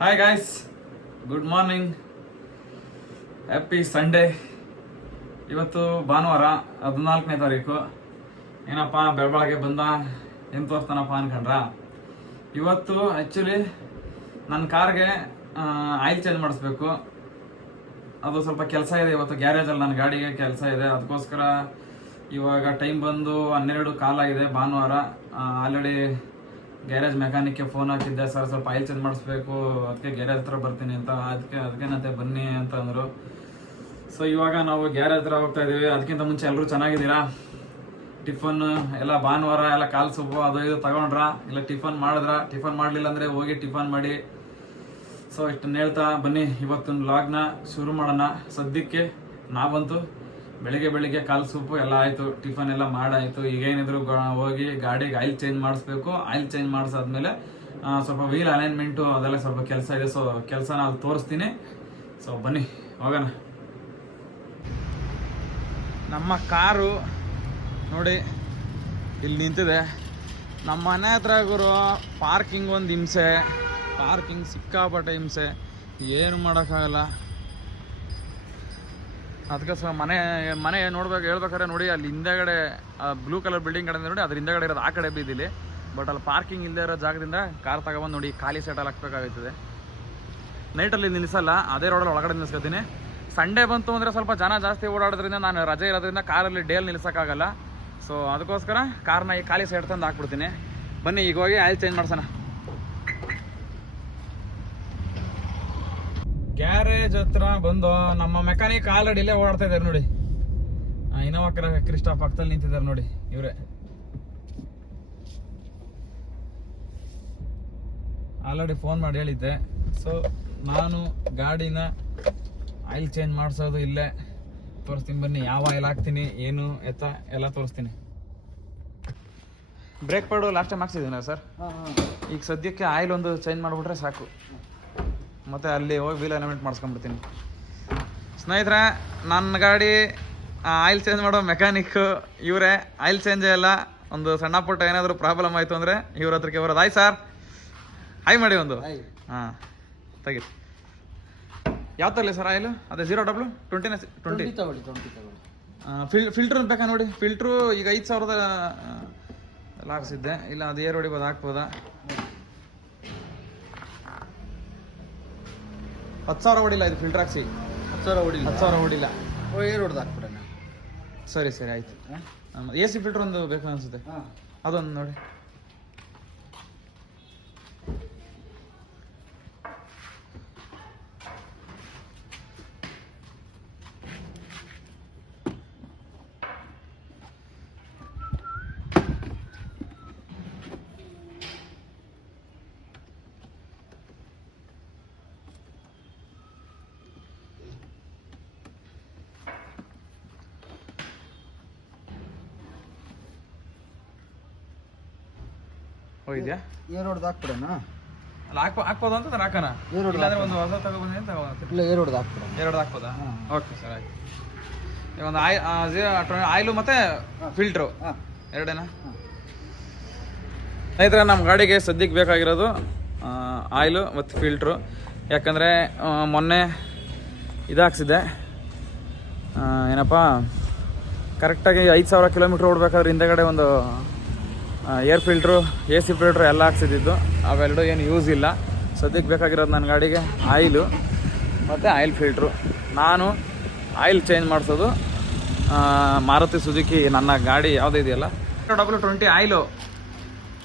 Hi guys, good morning, happy Sunday. ಇವತ್ತು ಭಾನುವಾರ 14ನೇ ತಾರೀಕು. ಏನಪ್ಪ ಬೆಳಬೆಳಗ್ಗೆ ಬಂದ ಏನು ತೋರಿಸ್ತಾನಪ್ಪ ಅನ್ಕೊಂಡ್ರ. ಇವತ್ತು ಆ್ಯಕ್ಚುಲಿ ನನ್ನ ಕಾರ್ಗೆ ಆಯಿಲ್ ಚೇಂಜ್ ಮಾಡಿಸ್ಬೇಕು. ಅದು ಸ್ವಲ್ಪ ಕೆಲಸ ಇದೆ. ಇವತ್ತು ಗ್ಯಾರೇಜಲ್ಲಿ ನನ್ನ ಗಾಡಿಗೆ ಕೆಲಸ ಇದೆ. ಅದಕ್ಕೋಸ್ಕರ ಇವಾಗ ಟೈಮ್ ಬಂದು 12 ಕಾಲಾಗಿದೆ. ಭಾನುವಾರ ಆಲ್ರೆಡಿ ಗ್ಯಾರೇಜ್ ಮೆಕ್ಯಾನಿಕ್ಗೆ ಫೋನ್ ಹಾಕಿದ್ದೆ, ಸರ್ ಸ್ವಲ್ಪ ಆಯಿಲ್ ಚೇಂಜ್ ಮಾಡಿಸ್ಬೇಕು, ಅದಕ್ಕೆ ಗ್ಯಾರೇಜ್ ಹತ್ರ ಬರ್ತೀನಿ ಅಂತ. ಅದಕ್ಕೇನಂತೆ ಬನ್ನಿ ಅಂತ ಅಂದರು. ಸೊ ಇವಾಗ ನಾವು ಗ್ಯಾರೇಜ್ ಹತ್ರ ಹೋಗ್ತಾ ಇದ್ದೀವಿ. ಅದಕ್ಕಿಂತ ಮುಂಚೆ ಎಲ್ಲರೂ ಚೆನ್ನಾಗಿದ್ದೀರಾ? ಟಿಫನ್ ಎಲ್ಲ ಭಾನುವಾರ ಎಲ್ಲ ಕಾಲು ಸೊಪ್ಪು ಅದು ಇದು ತಗೊಂಡ್ರ, ಇಲ್ಲ ಟಿಫನ್ ಟಿಫನ್ ಮಾಡಲಿಲ್ಲ ಅಂದರೆ ಹೋಗಿ ಟಿಫನ್ ಮಾಡಿ. ಸೊ ಇಷ್ಟನ್ನು ಹೇಳ್ತಾ ಬನ್ನಿ ಇವತ್ತಿನ ವ್ಲಾಗ್ನ ಶುರು ಮಾಡೋಣ. ಸದ್ಯಕ್ಕೆ ನಾವಂತೂ ಬೆಳಿಗ್ಗೆ ಕಾಲು ಸೂಪು ಎಲ್ಲ ಆಯಿತು, ಟಿಫನ್ ಎಲ್ಲ ಮಾಡಾಯಿತು. ಈಗೇನಿದ್ರು ಹೋಗಿ ಗಾಡಿಗೆ ಆಯಿಲ್ ಚೇಂಜ್ ಮಾಡಿಸ್ಬೇಕು. ಆಯಿಲ್ ಚೇಂಜ್ ಮಾಡಿಸಾದ್ಮೇಲೆ ಸ್ವಲ್ಪ ವೀಲ್ ಅಲೈನ್ಮೆಂಟು ಅದೆಲ್ಲ ಸ್ವಲ್ಪ ಕೆಲಸ ಇದೆ. ಸೊ ಕೆಲಸನ ಅಲ್ಲಿ ತೋರಿಸ್ತೀನಿ. ಸೊ ಬನ್ನಿ ಹೋಗೋಣ. ನಮ್ಮ ಕಾರು ನೋಡಿ ಇಲ್ಲಿ ನಿಂತಿದೆ. ನಮ್ಮ ಮನೆ ಹತ್ರ ಗುರು ಪಾರ್ಕಿಂಗ್ ಒಂದು ಹಿಂಸೆ, ಪಾರ್ಕಿಂಗ್ ಸಿಕ್ಕಾಪಟ್ಟೆ ಹಿಂಸೆ, ಏನು ಮಾಡೋಕ್ಕಾಗಲ್ಲ. ಅದಕ್ಕೆ ಮನೆ ನೋಡ್ಬೇಕು ಹೇಳ್ಬೇಕಾದ್ರೆ ನೋಡಿ, ಅಲ್ಲಿ ಹಿಂದೆಗಡೆ ಬ್ಲೂ ಕಲರ್ ಬಿಲ್ಡಿಂಗ್ ಕಡೆ ನೋಡಿ, ಅದ್ರ ಹಿಂದೆಗಡೆ ಇರೋದು ಆ ಕಡೆ ಬಿದ್ದಿಲ್ಲಿ. ಬಟ್ ಅಲ್ಲಿ ಪಾರ್ಕಿಂಗ್ ಇಲ್ಲದೆ ಇರೋ ಜಾಗದಿಂದ ಕಾರ್ ತಗೊಬಂದು ನೋಡಿ ಖಾಲಿ ಸೆಟಲ್ಲಿ ಹಾಕ್ಬೇಕಾಗುತ್ತದೆ. ನೈಟಲ್ಲಿ ನಿಲ್ಲಿಸಲ್ಲ, ಅದೇ ರೋಡಲ್ಲಿ ಒಳಗಡೆ ನಿಲ್ಲಿಸ್ಕೊತೀನಿ. ಸಂಡೇ ಬಂತು ಅಂದರೆ ಸ್ವಲ್ಪ ಜನ ಜಾಸ್ತಿ ಓಡಾಡೋದ್ರಿಂದ, ನಾನು ರಜೆ ಇರೋದ್ರಿಂದ ಕಾರಲ್ಲಿ ಡೇಲ್ ನಿಲ್ಲಿಸೋಕ್ಕಾಗಲ್ಲ. ಸೊ ಅದಕ್ಕೋಸ್ಕರ ಕಾರ್ನ ಈ ಖಾಲಿ ಸೈಡ್ ತಂದು ಹಾಕ್ಬಿಡ್ತೀನಿ. ಬನ್ನಿ ಈಗ ಹೋಗಿ ಆಯಿಲ್ ಚೇಂಜ್ ಮಾಡ್ಸೋಣ. ಗ್ಯಾರೇಜ್ ಹತ್ರ ಬಂದು ನಮ್ಮ ಮೆಕ್ಯಾನಿಕ್ ಆಲ್ರೆಡಿ ಇಲ್ಲೇ ಓಡಾಡ್ತಾ ಇದ್ದಾರೆ ನೋಡಿ. ಇನೋವಾ ಕ್ರಿಸ್ಟಾ ಪಕ್ಕದಲ್ಲಿ ನಿಂತಿದ್ದಾರೆ ನೋಡಿ ಇವರೇ. ಆಲ್ರೆಡಿ ಫೋನ್ ಮಾಡಿ ಹೇಳಿದ್ದೆ. ಸೊ ನಾನು ಗಾಡಿನ ಆಯಿಲ್ ಚೇಂಜ್ ಮಾಡಿಸೋದು ಇಲ್ಲೇ ತೋರಿಸ್ತೀನಿ. ಬನ್ನಿ ಯಾವ ಆಯಿಲ್ ಹಾಕ್ತೀನಿ, ಏನು ಎತ್ತ ಎಲ್ಲ ತೋರಿಸ್ತೀನಿ. ಬ್ರೇಕ್ ಪ್ಯಾಡು ಲಾಸ್ಟ್ ಟೈಮ್ ಹಾಕ್ಸಿದ್ದೀನ ಸರ್. ಈಗ ಸದ್ಯಕ್ಕೆ ಆಯಿಲ್ ಒಂದು ಚೇಂಜ್ ಮಾಡಿಬಿಟ್ರೆ ಸಾಕು. ಮತ್ತು ಅಲ್ಲಿ ಹೋಗಿ ವೀಲ್ ಅಲೈನ್ಮೆಂಟ್ ಮಾಡಿಸ್ಕೊಂಡ್ಬಿಡ್ತೀನಿ. ಸ್ನೇಹಿತರೆ, ನನ್ನ ಗಾಡಿ ಆಯಿಲ್ ಚೇಂಜ್ ಮಾಡೋ ಮೆಕ್ಯಾನಿಕ್ ಇವರೇ. ಆಯಿಲ್ ಚೇಂಜೇ ಇಲ್ಲ, ಒಂದು ಸಣ್ಣ ಪುಟ್ಟ ಏನಾದರೂ ಪ್ರಾಬ್ಲಮ್ ಆಯಿತು ಅಂದರೆ ಇವ್ರ ಹತ್ರಕ್ಕೆ ಬರೋದು. ಆಯ್ ಸರ್, ಹಾಯ್ ಮಾಡಿ ಒಂದು. ಹಾಂ ತೆಗೀರಿ. ಯಾವ ತರಲಿ ಸರ್ ಆಯಿಲು? ಅದೇ 0W20 ಫಿಲ್ಟ್ರ್ ಬೇಕಾ ನೋಡಿ. ಫಿಲ್ಟ್ರು ಈಗ 5,000 ಎಲ್ಲ ಹಾಕ್ಸಿದ್ದೆ. ಇಲ್ಲ ಅದು ಏರ್ ಹೊಡಿಬೋದು, ಹಾಕ್ಬೋದಾ? 10,000 ಹೊಡಿಲ್ಲ ಇದು ಫಿಲ್ಟರ್ ಹಾಕ್ಸಿ. 10,000 ಹೊಡಿಲ್ಲ. ಏರ್ ಹೊಡೆದು ಹಾಕ್ಬಿಡೋಣ. ಸರಿ ಆಯಿತು. AC ಫಿಲ್ಟರ್ ಒಂದು ಬೇಕು ಅನಿಸುತ್ತೆ, ಅದೊಂದು ನೋಡಿ. ಹೋಗಿದ್ಯಾ? ಏರ್ ಹೊಡೆದು ಹಾಕ್ಬಿಡೋಣ. ಅಲ್ಲ ಹಾಕ್ಬೋದು ಅಂತ ಹಾಕೋಣ. ಇಲ್ಲಾಂದ್ರೆ ಒಂದು ಹೊಸ ತಗೊಬಂದಿ ಅಂತ ಇಲ್ಲ, ಏರ್ ಹೊಡೆದು ಹಾಕ್ಬಿಡೋಣ. ಎರಡು ಹಾಕ್ಬೋದಾ? ಓಕೆ ಸರ್, ಆಯ್ತು. ಈಗ ಒಂದು ಆಯಿಲು ಮತ್ತು ಫಿಲ್ಟ್ರು ಎರಡೇನಾ? ಸ್ನೇಹಿತರೆ, ನಮ್ಮ ಗಾಡಿಗೆ ಸದ್ಯಕ್ಕೆ ಬೇಕಾಗಿರೋದು ಆಯಿಲು ಮತ್ತು ಫಿಲ್ಟ್ರು. ಯಾಕಂದರೆ ಮೊನ್ನೆ ಇದಾಕ್ಸಿದ್ದೆ, ಏನಪ್ಪ ಕರೆಕ್ಟಾಗಿ 5,000 ಕಿಲೋಮೀಟ್ರ್ ಓಡಬೇಕಾದ್ರೆ ಹಿಂದೆಗಡೆ ಒಂದು ಏರ್ ಫಿಲ್ಟ್ರು, AC ಫಿಲ್ಟ್ರು ಎಲ್ಲ ಹಾಕ್ಸಿದ್ದು. ಅವೆರಡು ಏನು ಯೂಸ್ ಇಲ್ಲ. ಸದ್ಯಕ್ಕೆ ಬೇಕಾಗಿರೋದು ನನ್ನ ಗಾಡಿಗೆ ಆಯಿಲು ಮತ್ತು ಆಯಿಲ್ ಫಿಲ್ಟ್ರು. ನಾನು ಆಯಿಲ್ ಚೇಂಜ್ ಮಾಡಿಸೋದು ಮಾರುತಿ ಸುಜುಕಿ ನನ್ನ ಗಾಡಿ ಯಾವುದೇ ಇದೆಯಲ್ಲ, W20 ಆಯಿಲು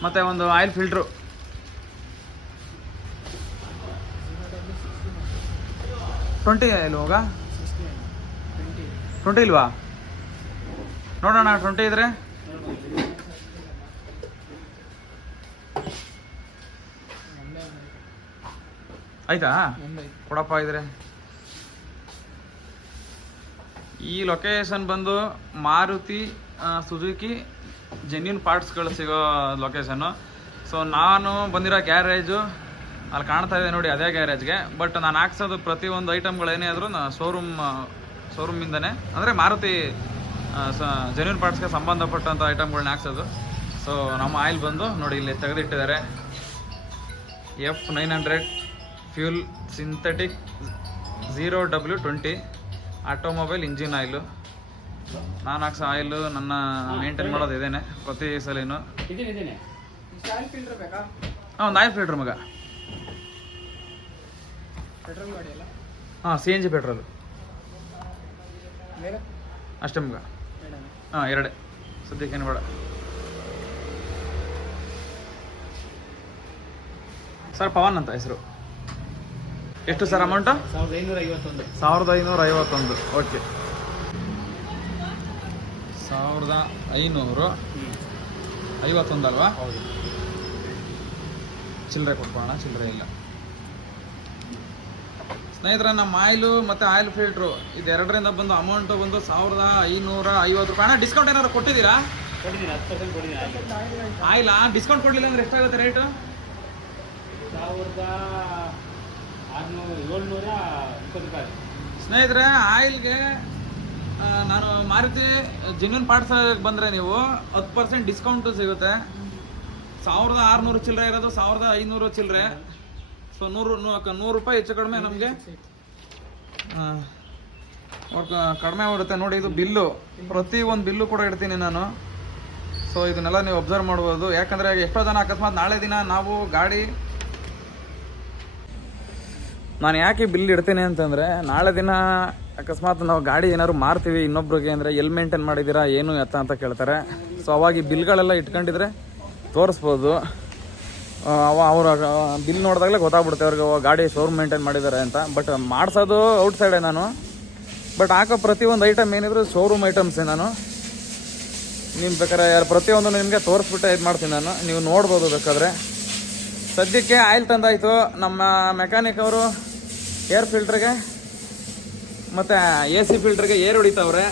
ಮತ್ತು ಒಂದು ಆಯಿಲ್ ಫಿಲ್ಟ್ರು. 20 ಆಯಿಲು ಹೋಗ 20 ಇಲ್ವಾ? ನೋಡೋಣ, 20 ಇದ್ರೆ ಆಯ್ತಾ? ಕೊಡಪ್ಪ ಇದ್ರೆ. ಈ ಲೊಕೇಶನ್ ಬಂದು ಮಾರುತಿ ಸುಜುಕಿ ಜೆನ್ಯೂನ್ ಪಾರ್ಟ್ಸ್ಗಳು ಸಿಗೋ ಲೊಕೇಶನ್ನು. ಸೊ ನಾನು ಬಂದಿರೋ ಗ್ಯಾರೇಜು ಅಲ್ಲಿ ಕಾಣ್ತಾ ಇದೆ ನೋಡಿ, ಅದೇ ಗ್ಯಾರೇಜ್ಗೆ. ಬಟ್ ನಾನು ಹಾಕ್ಸೋದು ಪ್ರತಿಯೊಂದು ಐಟಮ್ಗಳು ಏನೇ ಆದರೂ ಶೋರೂಮಿಂದನೇ, ಅಂದರೆ ಮಾರುತಿ ಜೆನ್ಯೂನ್ ಪಾರ್ಟ್ಸ್ಗೆ ಸಂಬಂಧಪಟ್ಟಂಥ ಐಟಮ್ಗಳನ್ನ ಹಾಕ್ಸೋದು. ಸೊ ನಮ್ಮ ಆಯಿಲ್ ಬಂದು ನೋಡಿ ಇಲ್ಲಿ ತೆಗೆದಿಟ್ಟಿದ್ದಾರೆ. F900 fuel synthetic 0W20 automobile engine oil. ನಾನು ಹಾಕ್ಸೋ ಆಯಿಲು ನನ್ನ ಮೇಂಟೈನ್ ಮಾಡೋದು ಇದೇನೆ ಪ್ರತಿ ಸಲಿನೂ. ಹಾಂ, ಒಂದು ಆಯಿಲ್ ಫಿಲ್ಟ್ರ್ ಮಗ. ಹಾಂ, CNG ಪೆಟ್ರೋಲು ಅಷ್ಟೇ ಮಗ. ಹಾಂ, ಎರಡೇ ಸದ್ಯಕ್ಕೇನು ಬೇಡ ಸರ್. ಪವನ್ ಅಂತ ಹೆಸರು. ಎಷ್ಟು ಸರ್ ಅಮೌಂಟು? 1551. ಓಕೆ, 1551 ಅಲ್ವಾ? ಹೌದು. ಚಿಲ್ಲರೆ ಕೊಟ್ಕೊಳ್ಳೋಣ, ಚಿಲ್ಲರೆ ಇಲ್ಲ. ಸ್ನೇಹಿತರೆ, ನಮ್ಮ ಆಯಿಲು ಮತ್ತು ಆಯಿಲ್ ಫಿಲ್ಟ್ರು ಇದೆರಡರಿಂದ ಬಂದು ಅಮೌಂಟು ಬಂದು 1550 ರೂಪಾಯಿ. ಅಣ್ಣ, ಡಿಸ್ಕೌಂಟ್ ಏನಾದ್ರು ಕೊಟ್ಟಿದ್ದೀರಾ? ಆಯಿಲಾ? ಡಿಸ್ಕೌಂಟ್ ಕೊಡಲಿಲ್ಲ ಅಂದರೆ ಎಷ್ಟಾಗುತ್ತೆ ರೇಟು? 1720 ರೂಪಾಯಿ. ಸ್ನೇಹಿತರೆ, ಆಯಿಲ್ಗೆ ನಾನು ಮಾರುತಿ ಜೆನ್ಯೂನ್ ಪಾರ್ಟ್ಸ್ ಬಂದರೆ ನೀವು 10% ಡಿಸ್ಕೌಂಟು ಸಿಗುತ್ತೆ. 1600 ಚಿಲ್ಲರೆ ಇರೋದು 1500 ಚಿಲ್ಲರೆ. ಸೊ 100 ರೂಪಾಯಿ ಹೆಚ್ಚು ಕಡಿಮೆ ನಮಗೆ ಕಡಿಮೆ ಬರುತ್ತೆ. ನೋಡಿ, ಇದು ಬಿಲ್ಲು, ಪ್ರತಿ ಒಂದು ಬಿಲ್ಲು ಕೂಡ ಇಡ್ತೀನಿ ನಾನು. ಸೊ ಇದನ್ನೆಲ್ಲ ನೀವು ಅಬ್ಸರ್ವ್ ಮಾಡ್ಬೋದು. ಯಾಕಂದರೆ ಎಷ್ಟೋ ಜನ ಅಕಸ್ಮಾತ್ ನಾಳೆ ದಿನ ನಾವು ಗಾಡಿ, ನಾನು ಯಾಕೆ ಬಿಲ್ ಇಡ್ತೀನಿ ಅಂತಂದರೆ, ನಾಳೆ ದಿನ ಅಕಸ್ಮಾತ್ ನಾವು ಗಾಡಿ ಏನಾದ್ರು ಮಾರ್ತೀವಿ ಇನ್ನೊಬ್ರಿಗೆ ಅಂದರೆ ಎಲ್ಲಿ ಮೇಂಟೈನ್ ಮಾಡಿದ್ದೀರಾ ಏನು ಎತ್ತ ಅಂತ ಕೇಳ್ತಾರೆ. ಸೊ ಅವಾಗ ಈ ಬಿಲ್ಗಳೆಲ್ಲ ಇಟ್ಕೊಂಡಿದ್ರೆ ತೋರಿಸ್ಬೋದು. ಅವ್ರ ಬಿಲ್ ನೋಡಿದಾಗಲೇ ಗೊತ್ತಾಗ್ಬಿಡುತ್ತೆ ಅವ್ರಿಗೆ ಗಾಡಿ ಶೋರೂಮ್ ಮೇಂಟೈನ್ ಮಾಡಿದ್ದಾರೆ ಅಂತ. ಬಟ್ ಮಾಡಿಸೋದು ಔಟ್ಸೈಡೆ ನಾನು. ಬಟ್ ಹಾಕೋ ಪ್ರತಿಯೊಂದು ಐಟಮ್ ಏನಿದ್ರು ಶೋರೂಮ್ ಐಟಮ್ಸೇ ನಾನು. ನೀವು ಬೇಕಾದ್ರೆ ಪ್ರತಿಯೊಂದು ನಿಮಗೆ ತೋರಿಸ್ಬಿಟ್ಟೆ ಇದು ಮಾಡ್ತೀನಿ ನಾನು, ನೀವು ನೋಡ್ಬೋದು ಬೇಕಾದರೆ. ಸದ್ಯಕ್ಕೆ ಆಯಿಲ್ ತಂದಾಯಿತು. ನಮ್ಮ ಮೆಕ್ಯಾನಿಕ್ ಅವರು ಏರ್ ಫಿಲ್ಟ್ರಿಗೆ ಮತ್ತು AC ಫಿಲ್ಟ್ರಿಗೆ ಏರ್ ಹೊಡಿತವ್ರೆ.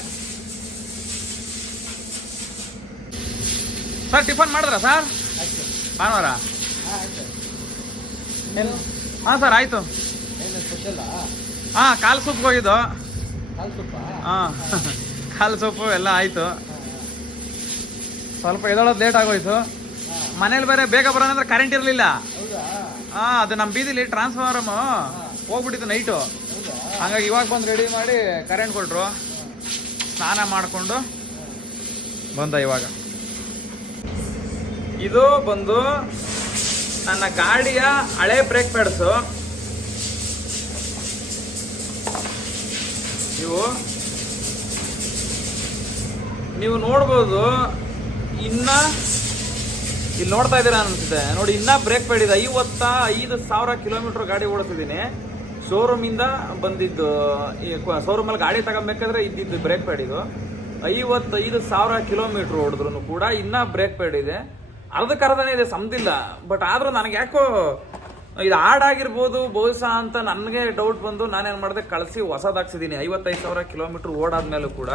ಸರ್, ಟಿಫನ್ ಮಾಡಿದ್ರಾ ಸರ್ ಭಾನುವಾರ? ಹಾಂ ಸರ್, ಆಯಿತು. ಹಾಂ, ಕಾಲು ಸೂಪ್ಗೆ ಹೋಗಿದ್ದು. ಹಾಂ, ಕಾಲು ಸೂಪು ಎಲ್ಲ ಆಯಿತು. ಸ್ವಲ್ಪ ಎದೊಳೋದು ಲೇಟ್ ಆಗೋಯ್ತು. ಮನೇಲಿ ಬೇರೆ ಬೇಗ ಬರೋಣ ಅಂದ್ರೆ ಕರೆಂಟ್ ಇರಲಿಲ್ಲ. ಹಾಂ, ಅದು ನಮ್ಮ ಬೀದಿಲಿ ಟ್ರಾನ್ಸ್ಫಾರ್ಮು ಹೋಗ್ಬಿಟ್ಟಿತ್ತು ನೈಟು. ಹಂಗಾಗಿ ಇವಾಗ ಬಂದು ರೆಡಿ ಮಾಡಿ ಕರೆಂಟ್ ಕೊಟ್ಟರು. ಸ್ನಾನ ಮಾಡಿಕೊಂಡು ಬಂದ ಇವಾಗ. ಇದು ಬಂದು ನನ್ನ ಗಾಡಿಯ ಹಳೆ ಬ್ರೇಕ್ ಪ್ಯಾಡ್ಸು. ನೀವು ನೋಡ್ಬೋದು. ಇನ್ನ ಇಲ್ಲಿ ನೋಡ್ತಾ ಇದ್ದೀರಾ ಅನ್ಸುತ್ತೆ ನೋಡಿ, ಇನ್ನ ಬ್ರೇಕ್ ಪ್ಯಾಡ್ ಇದೆ. 55,000 ಕಿಲೋಮೀಟರ್ ಗಾಡಿ ಓಡಿಸಿದ್ದೀನಿ. ಶೋರೂಮಿಂದ ಬಂದಿದ್ದು, ಈ ಶೋರೂಮಲ್ಲಿ ಗಾಡಿ ತಗೊಬೇಕಾದ್ರೆ ಇದ್ದಿದ್ದು ಬ್ರೇಕ್ ಪ್ಯಾಡ್ ಇದು. 55,000 ಕಿಲೋಮೀಟರ್ ಓಡಿದ್ರು ಕೂಡ ಇನ್ನ ಬ್ರೇಕ್ ಪ್ಯಾಡ್ ಇದೆ. ಅರ್ಧಕ್ಕರ್ಧನೇ ಇದೆ, ಸಮದಿಲ್ಲ. ಬಟ್ ಆದರೂ ನನಗೆ ಯಾಕೋ ಇದು ಹಾಡಾಗಿರ್ಬೋದು ಬಹುಶಃ ಅಂತ ನನಗೆ ಡೌಟ್ ಬಂದು ನಾನೇನು ಮಾಡಿದೆ, ಕಳಿಸಿ ಹೊಸದಾಗ್ಸಿದ್ದೀನಿ. 55,000 ಕಿಲೋಮೀಟರ್ ಓಡಾದ್ಮೇಲೂ ಕೂಡ.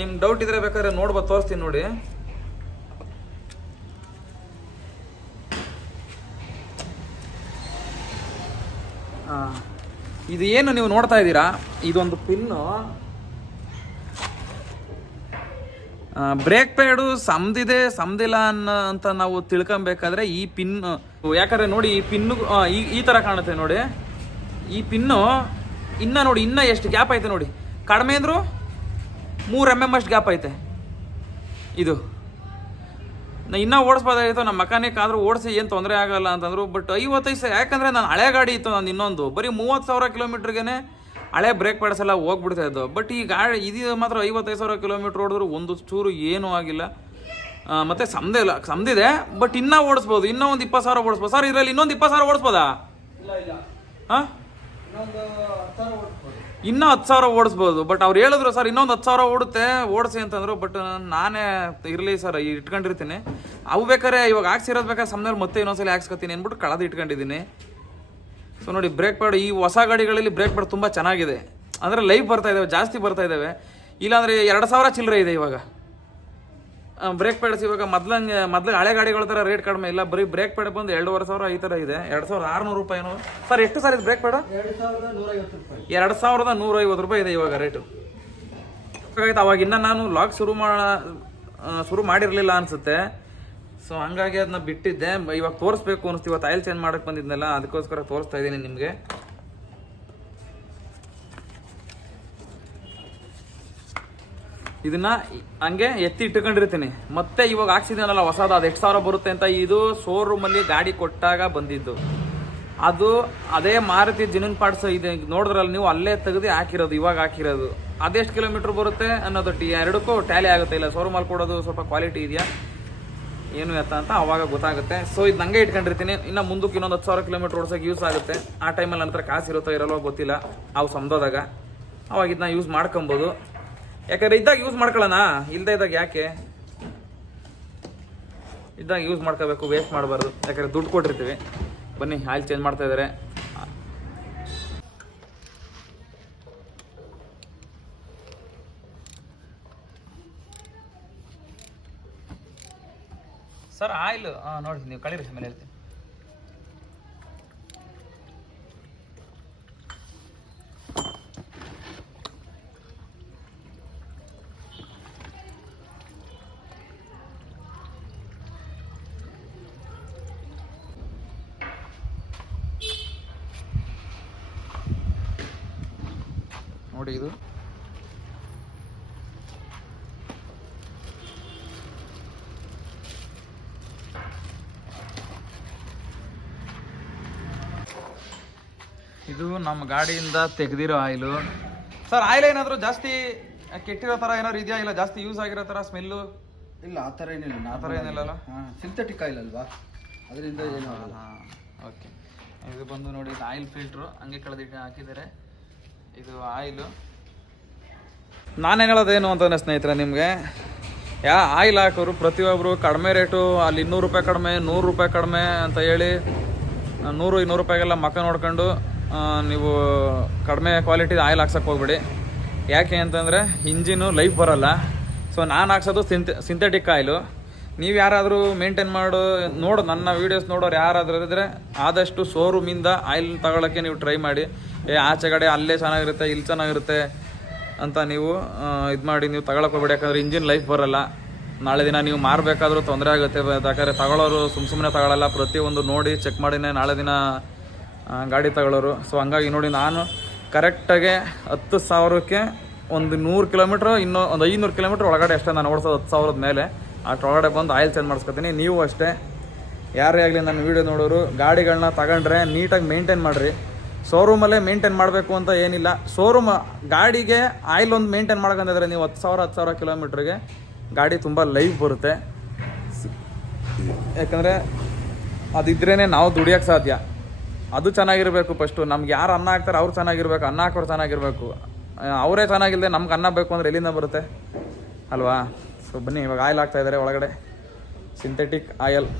ನಿಮ್ಗೆ ಡೌಟ್ ಇದ್ರೆ ಬೇಕಾದ್ರೆ ನೋಡ್ಬೋದು, ತೋರಿಸ್ತೀನಿ ನೋಡಿ. ಇದು ಏನು ನೀವು ನೋಡ್ತಾ ಇದ್ದೀರಾ, ಇದೊಂದು ಪಿನ್ನು. ಬ್ರೇಕ್ ಪ್ಯಾಡು ಸಮದಿದೆ ಸಮದಿಲ್ಲ ಅಂತ ನಾವು ತಿಳ್ಕೊಬೇಕಾದ್ರೆ ಈ ಪಿನ್, ಯಾಕಂದರೆ ನೋಡಿ ಈ ಪಿನ್ನು ಈ ಥರ ಕಾಣುತ್ತೆ ನೋಡಿ. ಈ ಪಿನ್ನು ಇನ್ನ ಎಷ್ಟು ಗ್ಯಾಪ್ ಐತೆ ನೋಡಿ. ಕಡಿಮೆ ಅಂದರೂ 3 mm ಅಷ್ಟು ಗ್ಯಾಪ್ ಐತೆ. ಇದು ಇನ್ನೂ ಓಡಿಸ್ಬೋದಾಗಿತ್ತು. ನಮ್ಮ ಮೆಕ್ಯಾನಿಕ್ ಆದರೂ ಓಡಿಸಿ ಏನು ತೊಂದರೆ ಆಗಲ್ಲ ಅಂತಂದರು. ಬಟ್ 55 ಯಾಕಂದರೆ ನಾನು ಹಳೆ ಗಾಡಿ ಇತ್ತು ನಾನು ಇನ್ನೊಂದು, ಬರೀ 30,000 ಕಿಲೋಮೀಟ್ರಿಗೆ ಹಳೆ ಬ್ರೇಕ್ ಪ್ಯಾಡ್ಸ್ ಎಲ್ಲ ಹೋಗ್ಬಿಡ್ತಾ ಇದ್ದು. ಬಟ್ ಈ ಗಾಡಿ ಇದು ಮಾತ್ರ 55,000 ಕಿಲೋಮೀಟ್ರ್ ಓಡಿದ್ರು ಒಂದು ಚೂರು ಏನೂ ಆಗಿಲ್ಲ. ಮತ್ತು ಸಮದಿದೆ, ಬಟ್ ಇನ್ನೂ ಓಡಿಸ್ಬೋದು. ಇನ್ನೂ ಒಂದು 20,000 ಓಡಿಸ್ಬೋದು. ಸರ್, ಇದರಲ್ಲಿ ಇನ್ನೊಂದು 20,000 ಓಡಿಸ್ಬೋದಾ? ಹಾಂ, ಇನ್ನೂ 10,000 ಓಡಿಸ್ಬೋದು. ಬಟ್ ಅವ್ರು ಹೇಳಿದ್ರು ಸರ್ ಇನ್ನೊಂದು 10,000 ಓಡಿಸಿ ಅಂತಂದರು. ಬಟ್ ನಾನೇ ಇರಲಿ ಸರ್ ಇಟ್ಕೊಂಡಿರ್ತೀನಿ. ಅವು ಬೇಕಾದ್ರೆ ಇವಾಗ ಹಾಕ್ಸಿರೋದು ಬೇಕಾದ್ರೆ ಸಮಯ ಮತ್ತೆ ಇನ್ನೊಂದ್ಸಲ ಹಾಕ್ಸ್ಕೊತೀನಿ ಅಂದ್ಬಿಟ್ಟು ಕಳೆದು ಇಟ್ಕೊಂಡಿದ್ದೀನಿ. ಸೊ ನೋಡಿ, ಬ್ರೇಕ್ ಪ್ಯಾಡ್ ಈ ಹೊಸ ಗಾಡಿಗಳಲ್ಲಿ ಬ್ರೇಕ್ ಪ್ಯಾಡ್ ತುಂಬ ಚೆನ್ನಾಗಿದೆ. ಅಂದರೆ ಲೈಫ್ ಬರ್ತಾ ಇದ್ದಾವೆ, ಜಾಸ್ತಿ ಬರ್ತಾ ಇದ್ದಾವೆ. ಇಲ್ಲಾಂದರೆ 2,000 ಚಿಲ್ಲರೆ ಇದೆ ಇವಾಗ ಬ್ರೇಕ್ ಪ್ಯಾಡ್ಸ್. ಇವಾಗ ಮೊದಲು ಹಳೆ ಗಾಡಿಗಳ ಥರ ರೇಟ್ ಕಡಿಮೆ ಇಲ್ಲ. ಬರೀ ಬ್ರೇಕ್ ಪ್ಯಾಡ್ ಬಂದು 2,500 ಈ ಥರ ಇದೆ. 2,600 ರೂಪಾಯಿನೋ ಸರ್. ಎಷ್ಟು ಸರ್ ಇದು ಬ್ರೇಕ್ ಪ್ಯಾಡು? 2,150 ರೂಪಾಯಿ ಇದೆ ಇವಾಗ ರೇಟು. ಅವಾಗ ಇನ್ನು ನಾನು ಲಾಗ್ ಶುರು ಮಾಡಿರಲಿಲ್ಲ ಅನಿಸುತ್ತೆ. ಸೊ ಹಂಗಾಗಿ ಅದನ್ನ ಬಿಟ್ಟಿದ್ದೆ. ಇವಾಗ ತೋರಿಸ್ಬೇಕು ಅನಿಸ್ತು, ಇವತ್ತು ಆಯಿಲ್ ಚೇಂಜ್ ಮಾಡಕ್ಕೆ ಬಂದಿದ್ನಲ್ಲ, ಅದಕ್ಕೋಸ್ಕರ ತೋರಿಸ್ತಾ ಇದ್ದೀನಿ ನಿಮಗೆ. ಇದನ್ನ ಹಂಗೆ ಎತ್ತಿ ಇಟ್ಕೊಂಡಿರ್ತೀನಿ. ಮತ್ತೆ ಇವಾಗ ಹಾಕ್ಸಿದ್ದೀನಲ್ಲ ಹೊಸದು, ಅದು 8,000 ಬರುತ್ತೆ ಅಂತ. ಇದು ಶೋರೂಮಲ್ಲಿ ಗಾಡಿ ಕೊಟ್ಟಾಗ ಬಂದಿದ್ದು. ಅದು ಅದೇ ಮಾರುತಿ ಜಿನಿನ್ ಪಾರ್ಟ್ಸ್ ಇದೆ ನೋಡಿದ್ರಲ್ಲ ನೀವು, ಅಲ್ಲೇ ತೆಗೆದು ಹಾಕಿರೋದು, ಇವಾಗ ಹಾಕಿರೋದು. ಅದೆಷ್ಟು ಕಿಲೋಮೀಟ್ರ್ ಬರುತ್ತೆ ಅನ್ನೋದು ಎರಡಕ್ಕೂ ಟ್ಯಾಲಿ ಆಗುತ್ತೆ. ಇಲ್ಲ ಶೋರೂಮಲ್ಲಿ ಕೊಡೋದು ಸ್ವಲ್ಪ ಕ್ವಾಲಿಟಿ ಇದೆಯಾ ಏನು ಎತ್ತ ಅಂತ ಅವಾಗ ಗೊತ್ತಾಗುತ್ತೆ. ಸೊ ಇದು ನಂಗೆ ಇಟ್ಕೊಂಡಿರ್ತೀನಿ. ಇನ್ನು ಮುಂದಕ್ಕೆ ಇನ್ನೊಂದು 10,000 ಕಿಲೋಮೀಟ್ರ್ ಓಡಿಸೋಕೆ ಯೂಸ್ ಆಗುತ್ತೆ. ಆ ಟೈಮಲ್ಲಿ ನಂತರ ಕಾಸು ಇರುತ್ತೋ ಇರಲ್ವೋ ಗೊತ್ತಿಲ್ಲ, ಅವು ಸಮದೋದಾಗ ಅವಾಗ ಇದನ್ನ ಯೂಸ್ ಮಾಡ್ಕೊಬೋದು. ಯಾಕಂದರೆ ಇದ್ದಾಗ ಯೂಸ್ ಮಾಡ್ಕೊಳ್ಳೋಣ, ಇಲ್ಲದೆ ಇದ್ದಾಗ ಯಾಕೆ, ಇದ್ದಾಗ ಯೂಸ್ ಮಾಡ್ಕೋಬೇಕು, ವೇಸ್ಟ್ ಮಾಡಬಾರ್ದು. ಯಾಕಂದರೆ ದುಡ್ಡು ಕೊಟ್ಟಿರ್ತೀವಿ. ಬನ್ನಿ ಆಯಿಲ್ ಚೇಂಜ್ ಮಾಡ್ತಾ ಇದ್ದಾರೆ. ಸರ್ ಆಯಿಲ್ ನೋಡಿ, ನೀವು ಕಳೀರಿ ಮೇಲೆ ಹೇಳ್ತೀನಿ. ನೋಡಿ ಇದು ಇದು ನಮ್ಮ ಗಾಡಿಯಿಂದ ತೆಗೆದಿರೋ ಆಯಿಲು. ಸರ್ ಆಯಿಲ್ ಏನಾದರೂ ಜಾಸ್ತಿ ಕೆಟ್ಟಿರೋ ಥರ ಏನಾದ್ರು ಇದೆಯಾ, ಇಲ್ಲ ಜಾಸ್ತಿ ಯೂಸ್ ಆಗಿರೋ ಥರ ಸ್ಮೆಲ್ಲು? ಇಲ್ಲ, ಆ ಥರ ಏನಿಲ್ಲ. ಆ ಥರ ಏನಿಲ್ಲಲ್ಲ. ಸಿಂಥೆಟಿಕ್ ಆಯಿಲ್ ಅಲ್ವಾ, ಅದರಿಂದ ಏನು ಆಗಲ್ಲ. ಓಕೆ. ಇದು ಬಂದು ನೋಡಿ, ಇದು ಆಯಿಲ್ ಫಿಲ್ಟ್ರು ಹಂಗೆ ಕಳೆದಿಟ್ಟು ಹಾಕಿದ್ದಾರೆ. ಇದು ಆಯಿಲು. ನಾನೇನು ಹೇಳೋದೇನು ಅಂತಂದರೆ ಸ್ನೇಹಿತರೆ, ನಿಮಗೆ ಆಯಿಲ್ ಹಾಕೋರು ಪ್ರತಿಯೊಬ್ಬರು ಕಡಿಮೆ ರೇಟು, ಅಲ್ಲಿ 200 ರೂಪಾಯಿ ಕಡಿಮೆ, 100 ರೂಪಾಯಿ ಕಡಿಮೆ ಅಂತ ಹೇಳಿ 100-200 ರೂಪಾಯಿಗೆಲ್ಲ ಮಕ್ಕ ನೋಡ್ಕೊಂಡು ನೀವು ಕಡಿಮೆ ಕ್ವಾಲಿಟಿ ಆಯಿಲ್ ಹಾಕ್ಸೋಕ್ಕೆ ಹೋಗ್ಬೇಡಿ. ಯಾಕೆ ಅಂತಂದರೆ ಇಂಜಿನು ಲೈಫ್ ಬರೋಲ್ಲ. ಸೊ ನಾನು ಹಾಕ್ಸೋದು ಸಿಂಥೆಟಿಕ್ ಆಯಿಲು. ನೀವು ಯಾರಾದರೂ ಮೇಂಟೈನ್ ನನ್ನ ವೀಡಿಯೋಸ್ ನೋಡೋರು ಯಾರಾದರೂ ಇದ್ದರೆ ಆದಷ್ಟು ಶೋರೂಮಿಂದ ಆಯಿಲ್ ತಗೊಳ್ಳೋಕ್ಕೆ ನೀವು ಟ್ರೈ ಮಾಡಿ. ಆಚೆ ಕಡೆ ಅಲ್ಲೇ ಚೆನ್ನಾಗಿರುತ್ತೆ, ಇಲ್ಲಿ ಚೆನ್ನಾಗಿರುತ್ತೆ ಅಂತ ನೀವು ಇದು ಮಾಡಿ ನೀವು ತಗೊಳಕ್ಕೆ ಹೋಗ್ಬೇಡಿ. ಯಾಕಂದರೆ ಇಂಜಿನ್ ಲೈಫ್ ಬರೋಲ್ಲ. ನಾಳೆ ದಿನ ನೀವು ಮಾರಬೇಕಾದ್ರೂ ತೊಂದರೆ ಆಗುತ್ತೆ. ಯಾಕಂದರೆ ತಗೊಳ್ಳೋರು ಸುಮ್ಮನೆ ತಗೊಳ್ಳಲ್ಲ, ಪ್ರತಿಯೊಂದು ನೋಡಿ ಚೆಕ್ ಮಾಡಿನೇ ನಾಳೆ ದಿನ ಗಾಡಿ ತಗೊಳ್ಳೋರು. ಸೊ ಹಂಗಾಗಿ ನೋಡಿ, ನಾನು ಕರೆಕ್ಟಾಗೆ 10,000ಕ್ಕೆ ಒಂದು 100 ಕಿಲೋಮೀಟ್ರ್, ಇನ್ನೂ ಒಂದು 500 ಕಿಲೋಮೀಟ್ರ್ ಒಳಗಡೆ ಅಷ್ಟೇ ನಾನು ಓಡಿಸೋದು. 10,000 ಮೇಲೆ ಅಷ್ಟೊಳಗಡೆ ಬಂದು ಆಯಿಲ್ ಚೇಂಜ್ ಮಾಡಿಸ್ಕೊತೀನಿ. ನೀವು ಅಷ್ಟೇ, ಯಾರೇ ಆಗಲಿ ನನ್ನ ವೀಡಿಯೋ ನೋಡೋರು ಗಾಡಿಗಳನ್ನ ತಗೊಂಡ್ರೆ ನೀಟಾಗಿ ಮೇಂಟೈನ್ ಮಾಡಿರಿ. ಶೋರೂಮಲ್ಲೇ ಮೇಂಟೈನ್ ಮಾಡಬೇಕು ಅಂತ ಏನಿಲ್ಲ. ಗಾಡಿಗೆ ಆಯಿಲ್ ಒಂದು ಮೇಂಟೈನ್ ಮಾಡ್ಕೊಂಡಿದ್ರೆ ನೀವು 10,000 ಕಿಲೋಮೀಟ್ರಿಗೆ ಗಾಡಿ ತುಂಬ ಲೈಫ್ ಬರುತ್ತೆ. ಯಾಕಂದರೆ ಅದಿದ್ರೇ ನಾವು ದುಡಿಯೋಕ್ಕೆ ಸಾಧ್ಯ. ಅದು ಚೆನ್ನಾಗಿರಬೇಕು. ಫಸ್ಟು ನಮ್ಗೆ ಯಾರು ಅನ್ನ ಹಾಕ್ತಾರೆ ಅವ್ರು ಚೆನ್ನಾಗಿರ್ಬೇಕು, ಅನ್ನ ಹಾಕೋರು ಚೆನ್ನಾಗಿರಬೇಕು. ಅವರೇ ಚೆನ್ನಾಗಿಲ್ಲದೆ ನಮ್ಗೆ ಅನ್ನ ಬೇಕು ಅಂದರೆ ಎಲ್ಲಿಂದ ಬರುತ್ತೆ ಅಲ್ವಾ? ಸೊ ಬನ್ನಿ, ಇವಾಗ ಆಯಿಲ್ ಹಾಕ್ತಾಯಿದ್ದಾರೆ ಒಳಗಡೆ, ಸಿಂಥೆಟಿಕ್ ಆಯಿಲ್.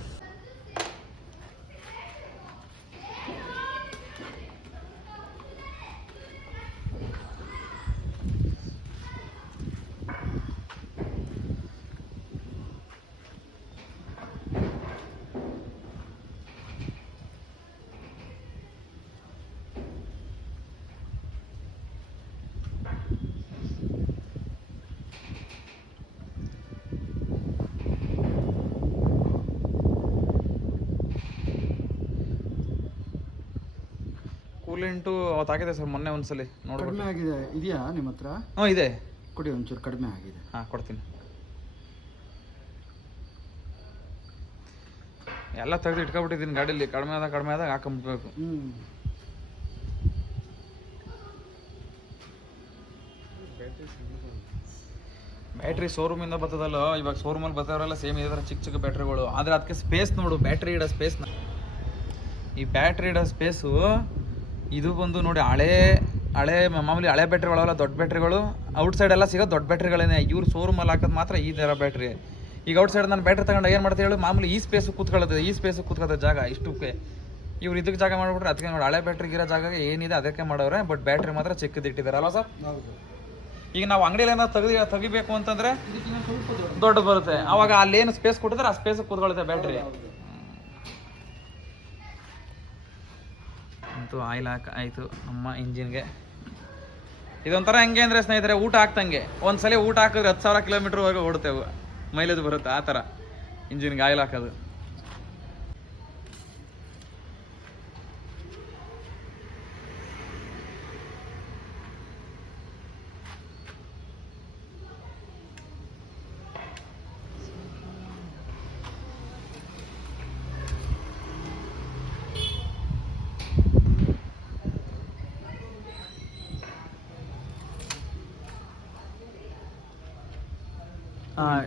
ಕೂಲೆಂಟು ಅವತ್ತು ಹಾಕಿದೆ ಸರ್, ಮೊನ್ನೆ ಒಂದ್ಸಲಿ ನೋಡಿ. ಕಡಿಮೆ ಆಗಿದೆ ಇದೆಯಾ ನಿಮ್ಮ ಹತ್ರ? ಹ್ಞೂ ಇದೆ, ಕೊಡಿ ಒಂಚೂರು. ಕಡಿಮೆ ಆಗಿದೆ. ಹಾಂ ಕೊಡ್ತೀನಿ. ಎಲ್ಲ ತೆಗೆದು ಇಟ್ಕೊಬಿಟ್ಟಿದ್ದೀನಿ ಗಾಡೀಲಿ. ಕಡಿಮೆ ಆದಾಗ ಹಾಕೊಂಬಿಡ್ಬೇಕು. ಬ್ಯಾಟ್ರಿ ಶೋರೂಮಿಂದ ಬರ್ತದಲ್ಲ, ಇವಾಗ ಶೋರೂಮಲ್ಲಿ ಬರ್ತಾವ್ರೆಲ್ಲ ಸೇಮ್ ಇದೇ ಥರ ಚಿಕ್ಕ ಬ್ಯಾಟ್ರಿಗಳು. ಆದರೆ ಅದಕ್ಕೆ ಸ್ಪೇಸ್ ನೋಡು, ಬ್ಯಾಟ್ರಿ ಇಡೋ ಸ್ಪೇಸ್ನ. ಈ ಬ್ಯಾಟ್ರಿ ಇಡೋ ಸ್ಪೇಸು ಇದು ಬಂದು ನೋಡಿ, ಹಳೆ ಮಾಮೂಲಿ ಹಳೆ ಬ್ಯಾಟ್ರಿಗಳಲ್ಲ, ದೊಡ್ಡ ಬ್ಯಾಟ್ರಿಗಳು. ಔಟ್ಸೈಡ್ ಎಲ್ಲ ಸಿಗೋದು ದೊಡ್ಡ ಬ್ಯಾಟ್ರಿಗಳೇನೆ. ಇವ್ರು ಶೋರೂಮಲ್ಲಿ ಹಾಕೋದು ಮಾತ್ರ ಈ ಥರ ಬ್ಯಾಟ್ರಿ. ಈಗ ಔಟ್ಸೈಡ್ ನಾನು ಬ್ಯಾಟ್ರಿ ತಗೊಂಡು ಏನು ಮಾಡ್ತಾ ಹೇಳಿ, ಮಾಮೂಲಿ ಈ ಸ್ಪೇಸು ಕೂತ್ಕೊಳ್ಳೋದು ಜಾಗ ಇಷ್ಟಕ್ಕೆ. ಇವ್ರು ಇದಕ್ಕೆ ಜಾಗ ಮಾಡಿಬಿಟ್ರೆ ಅದಕ್ಕೆ ನೋಡಿ, ಹಳೆ ಬ್ಯಾಟ್ರಿಗೆ ಇರೋ ಜಾಗ ಏನಿದೆ ಅದಕ್ಕೆ ಮಾಡವ್ರೆ. ಬಟ್ ಬ್ಯಾಟ್ರಿ ಮಾತ್ರ ಚಿಕ್ಕದಿಟ್ಟಿದ್ದಾರೆ ಅಲ್ವಾ ಸರ್? ಈಗ ನಾವು ಅಂಗಡಿಯಲ್ಲಿ ಏನಾದ್ರು ತೆಗಿಬೇಕು ಅಂತಂದರೆ ದೊಡ್ಡ ಬರುತ್ತೆ. ಅವಾಗ ಅಲ್ಲೇನು ಸ್ಪೇಸ್ ಕೊಟ್ಟಿದ್ರೆ ಆ ಸ್ಪೇಸ್ ಕೂತ್ಕೊಳ್ಳುತ್ತೆ ಬ್ಯಾಟ್ರಿ. ಅಂತೂ ಆಯಿಲ್ ಆಯಿತು ನಮ್ಮ ಇಂಜಿನ್ಗೆ. ಇದೊಂಥರ ಹೆಂಗೆ ಅಂದರೆ ಸ್ನೇಹಿತರೆ, ಊಟ ಹಾಕ್ತಂಗೆ. ಒಂದ್ಸಲ ಊಟ ಹಾಕಿದ್ರೆ 10,000 ಕಿಲೋಮೀಟ್ರ್ ಹೋಗಿ ಓಡ್ತೇವೆ, ಮೈಲೇಜ್ ಬರುತ್ತೆ ಆ ಥರ. ಇಂಜಿನ್ಗೆ ಆಯಿಲ್ ಹಾಕೋದು.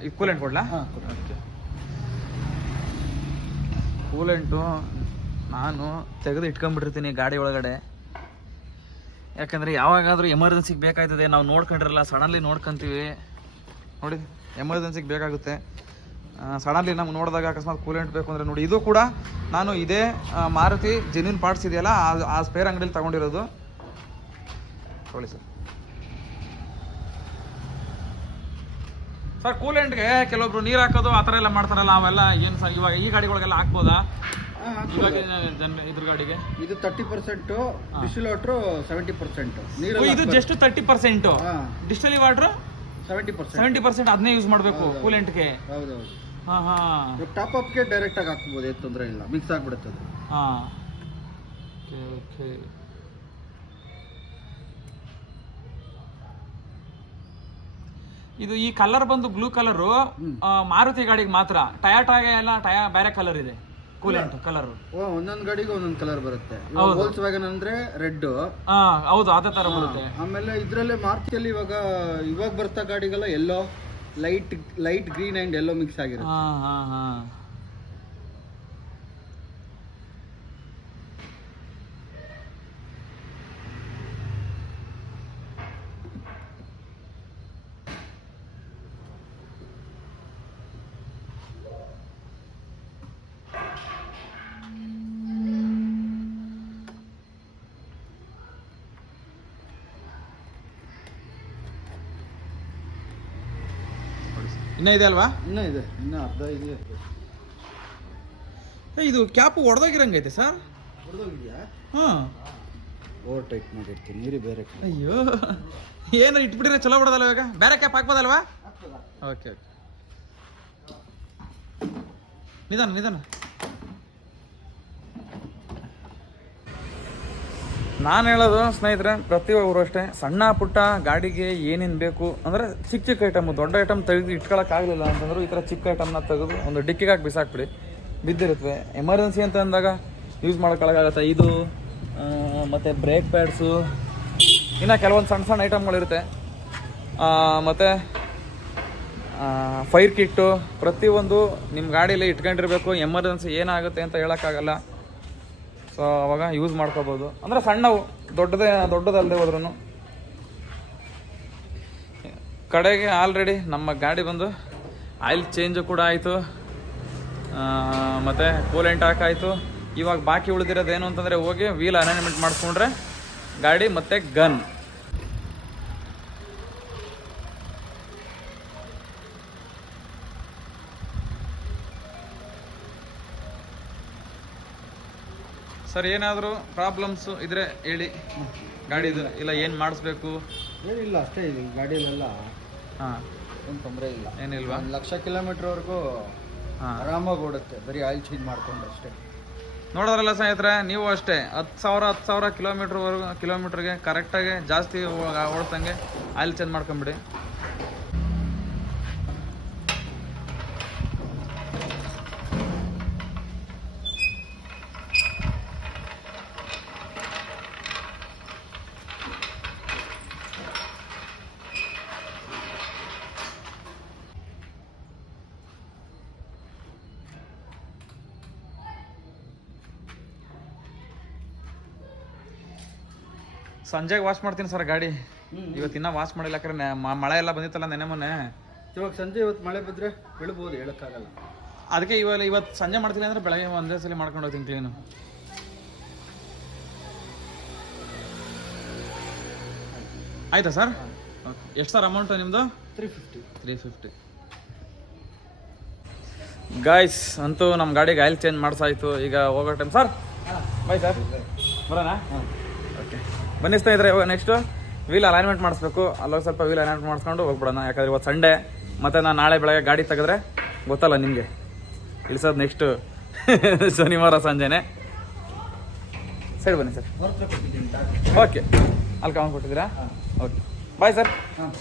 ಈ ಕೂಲೆಂಟ್ ಕೊಡ್ಲಾ? ಕೂಲೆಂಟು ನಾನು ತೆಗೆದು ಇಟ್ಕೊಂಡ್ಬಿಟ್ಟಿರ್ತೀನಿ ಗಾಡಿ ಒಳಗಡೆ. ಯಾಕಂದರೆ ಯಾವಾಗಾದರೂ ಎಮರ್ಜೆನ್ಸಿಗೆ ಬೇಕಾಯ್ತದೆ, ನಾವು ನೋಡ್ಕೊಂಡಿರಲ್ಲ, ಸಡನ್ಲಿ ನೋಡ್ಕೊಂತೀವಿ ನೋಡಿ, ಎಮರ್ಜೆನ್ಸಿಗೆ ಬೇಕಾಗುತ್ತೆ. ಸಡನ್ಲಿ ನಮ್ಗೆ ನೋಡಿದಾಗ ಅಕಸ್ಮಾತ್ ಕೂಲೆಂಟ್ ಬೇಕು ಅಂದರೆ ನೋಡಿ, ಇದು ಕೂಡ ನಾನು ಇದೇ ಮಾರುತಿ ಜೆನ್ಯೂನ್ ಪಾರ್ಟ್ಸ್ ಇದೆಯಲ್ಲ ಆ ಸ್ಪೇರ್ ಅಂಗಡಿಲಿ ತೊಗೊಂಡಿರೋದು. ನೋಡಿ ಸರ್. ಸರ್ ಕೂಲೆಂಟ್ಗೆ ಕೆಲವೊಬ್ರು ನೀರು ಹಾಕೋದು ಆ ಥರ ಎಲ್ಲ ಮಾಡ್ತಾರಲ್ಲ, ಅವೆಲ್ಲ ಏನು ಸರ್ ಇವಾಗ ಈ ಗಾಡಿಗಳಿಗೆಲ್ಲ ಹಾಕ್ಬೋದಾ? ಇವಾಗ ಇದ್ರ ಗಾಡಿಗೆ ಇದು 30%, ಡಿಸ್ಟಿಲ್ ವಾಟ್ರು 70%. ಇದು ಜಸ್ಟ್ 30%, ಡಿಸ್ಟಿಲ್ ವಾಟ್ರು 70%. ಅದನ್ನೇ ಯೂಸ್ ಮಾಡಬೇಕು ಕೂಲೆಂಟ್ಗೆ. ಹೌದೌದು. ಹಾಂ ಹಾಂ. ಟಾಪ್ ಅಪ್ಗೆ ಡೈರೆಕ್ಟಾಗಿ ಹಾಕ್ಬೋದು, ಏನು ತೊಂದರೆ ಇಲ್ಲ, ಮಿಕ್ಸ್ ಆಗಿಬಿಡುತ್ತೆ ಅದು. ಹಾಂ ಓಕೆ. ಇದು ಈ ಕಲರ್ ಬಂದು ಬ್ಲೂ ಕಲರು ಮಾರುತಿ ಗಾಡಿಗೆ ಮಾತ್ರ. ಟಯಾಟಾಗೆ ಎಲ್ಲ ಬೇರೆ ಕಲರ್ ಇದೆ ಕೂಲೆಂಟ್ ಕಲರ್. ಒಂದೊಂದು ಗಾಡಿಗೆ ಒಂದೊಂದು ಕಲರ್ ಬರುತ್ತೆ. ವೋಲ್ಕ್ಸ್ ವ್ಯಾಗನ್ ಅಂದ್ರೆ ರೆಡ್. ಹೌದು, ಅದೇ ತರ ಬರುತ್ತೆ. ಆಮೇಲೆ ಇದ್ರಲ್ಲೇ ಮಾರುತಿಯಲ್ಲಿ ಇವಾಗ ಬರ್ತಾ ಗಾಡಿಗೆಲ್ಲ yellow, light green and yellow mix ಆಗಿರುತ್ತೆ. ಇನ್ನ ಇದೆ ಅಲ್ವಾ? ಇನ್ನ ಅರ್ಧ ಇದೆ. ಇದು ಕ್ಯಾಪ್ ಹೊಡೆದೋಗಿರಂಗೈತೆ ಸರ್. ಹೊಡೆದೋಗಿದ್ಯಾ? ಹಾಂ, ಓವರ್ ಟೈಟ್ ಮಾಡಿರ್ತೀನಿ. ನೀರು ಬೇರೆ. ಅಯ್ಯೋ, ಏನಾರು ಇಟ್ಬಿಟ್ಟಿದ್ರೆ ಚಲೋ ಬಿಡೋದಲ್ಲ. ಇವಾಗ ಬೇರೆ ಕ್ಯಾಪ್ ಹಾಕ್ಬೋದಲ್ವಾ? ಓಕೆ. ನಿಧಾನ. ನಾನು ಹೇಳೋದು ಸ್ನೇಹಿತರೆ, ಪ್ರತಿಯೊಬ್ಬರು ಅಷ್ಟೇ ಸಣ್ಣ ಪುಟ್ಟ ಗಾಡಿಗೆ ಏನೇನು ಬೇಕು ಅಂದರೆ ಚಿಕ್ಕ ಐಟಮ್, ದೊಡ್ಡ ಐಟಮ್ ತೆಗೆದು ಇಟ್ಕೊಳ್ಳೋಕ್ಕಾಗಲಿಲ್ಲ ಅಂತಂದ್ರೆ ಈ ಥರ ಚಿಕ್ಕ ಐಟಮ್ನ ತೆಗೆದು ಒಂದು ಡಿಕ್ಕಿಗೆ ಹಾಕಿ ಬಿಸಾಕ್ಬಿಡಿ, ಬಿದ್ದಿರುತ್ತವೆ. ಎಮರ್ಜೆನ್ಸಿ ಅಂತ ಅಂದಾಗ ಯೂಸ್ ಮಾಡೋಕ್ಕಾಗತ್ತೆ. ಇದು ಮತ್ತು ಬ್ರೇಕ್ ಪ್ಯಾಡ್ಸು, ಇನ್ನು ಕೆಲವೊಂದು ಸಣ್ಣ ಐಟಮ್ಗಳಿರುತ್ತೆ. ಮತ್ತು ಫೈರ್ ಕಿಟ್ಟು, ಪ್ರತಿಯೊಂದು ನಿಮ್ಮ ಗಾಡೀಲಿ ಇಟ್ಕೊಂಡಿರಬೇಕು. ಎಮರ್ಜೆನ್ಸಿ ಏನಾಗುತ್ತೆ ಅಂತ ಹೇಳೋಕ್ಕಾಗಲ್ಲ. ಸೊ ಅವಾಗ ಯೂಸ್ ಮಾಡ್ಕೋಬೋದು. ಅಂದರೆ ಸಣ್ಣವು, ದೊಡ್ಡದಲ್ಲದೆ ಹೋದ್ರೂ. ಕಡೆಗೆ ಆಲ್ರೆಡಿ ನಮ್ಮ ಗಾಡಿ ಬಂದು ಆಯಿಲ್ ಚೇಂಜು ಕೂಡ ಆಯಿತು, ಮತ್ತು ಕೂಲೆಂಟ್ ಹಾಕಾಯಿತು. ಇವಾಗ ಬಾಕಿ ಉಳಿದಿರೋದೇನು ಅಂತಂದರೆ ಹೋಗಿ ವೀಲ್ ಅಲೈನ್ಮೆಂಟ್ ಮಾಡಿಸ್ಕೊಂಡ್ರೆ ಗಾಡಿ ಮತ್ತು ಗನ್. ಸರ್ ಏನಾದರೂ ಪ್ರಾಬ್ಲಮ್ಸು ಇದ್ರೆ ಹೇಳಿ ಗಾಡಿದು, ಇಲ್ಲ ಏನು ಮಾಡಿಸ್ಬೇಕು? ಏನಿಲ್ಲ, ಅಷ್ಟೇ. ಇದೆ ಗಾಡಿಯಲ್ಲೆಲ್ಲ ಹಾಂ, ಏನು ತೊಂದರೆ ಇಲ್ಲ. ಏನಿಲ್ವಾ? 1,00,000 ಕಿಲೋಮೀಟ್ರ್ವರೆಗೂ ಆರಾಮಾಗಿ ಓಡುತ್ತೆ, ಬರೀ ಆಯಿಲ್ ಚೇಂಜ್ ಮಾಡಿಕೊಂಡ್ರೆ ಅಷ್ಟೇ. ನೋಡೋದ್ರಲ್ಲ ಸ್ನೇಹಿತರೆ, ನೀವು ಅಷ್ಟೇ 10,000 ಕಿಲೋಮೀಟ್ರಿಗೆ ಕರೆಕ್ಟಾಗಿ ಜಾಸ್ತಿ ಓಡ್ತಂಗೆ ಆಯಿಲ್ ಚೇಂಜ್ ಮಾಡ್ಕೊಂಬಿಡಿ. ಸಂಜೆಗೆ ವಾಶ್ ಮಾಡ್ತೀನಿ ಸರ್ ಗಾಡಿ. ಇವತ್ತಿನ್ನ ವಾಶ್ ಮಾಡಿಲ್ಲ, ಯಾಕಂದ್ರೆ ಮಳೆ ಎಲ್ಲ ಬಂದಿತ್ತಲ್ಲ ನೆನೆ ಮೊನ್ನೆ. ಇವಾಗ ಸಂಜೆ ಇವತ್ತು ಮಳೆ ಬಂದರೆ ಬೀಳ್ಬೋದು, ಹೇಳೋಕ್ಕಾಗಲ್ಲ. ಅದಕ್ಕೆ ಇವತ್ತು ಸಂಜೆ ಮಾಡ್ತೀನಿ ಅಂದರೆ ಬೆಳಗ್ಗೆ ಒಂದೇ ಸಲ ಮಾಡ್ಕೊಂಡು ಹೋಗ್ತೀನಿ ಕ್ಲೀನು. ಆಯ್ತಾ ಸರ್? ಎಷ್ಟು ಸರ್ ಅಮೌಂಟು ನಿಮ್ಮದು? 350. ಗಾಯ್ಸ್, ಅಂತೂ ನಮ್ಮ ಗಾಡಿಗೆ ಆಯಿಲ್ ಚೇಂಜ್ ಮಾಡಿಸಾಯ್ತು. ಈಗ ಹೋಗೋ ಟೈಮ್. ಸರ್ ಬಾಯ್ ಸರ್, ಬರೋಣ? ಓಕೆ, ಬನ್ನಿ ಸ್ನೇಹಿತರೆ. ಇವಾಗ ನೆಕ್ಸ್ಟು ವೀಲ್ ಅಲೈನ್ಮೆಂಟ್ ಮಾಡಿಸ್ಬೇಕು. ಅಲ್ಲೋಗಿ ಸ್ವಲ್ಪ ವೀಲ್ ಅಲೈನ್ಮೆಂಟ್ ಮಾಡಿಸ್ಕೊಂಡು ಹೋಗ್ಬಿಡೋಣ. ಯಾಕಂದರೆ ಇವತ್ತು ಸಂಡೇ, ಮತ್ತು ನಾನು ನಾಳೆ ಬೆಳಗ್ಗೆ ಗಾಡಿ ತೆಗೆದ್ರೆ ಗೊತ್ತಲ್ಲ ನಿಮಗೆ. ಇಳಿಸೋದು ನೆಕ್ಸ್ಟು ಶನಿವಾರ ಸಂಜೆನೆ. ಸೈಡ್ ಬನ್ನಿ ಸರ್. ಓಕೆ ಅಲ್ಲಿ ಕಾಮನ್ ಕೊಟ್ಟಿದ್ದೀರಾ? Okay bye sir. ಹಾಂ.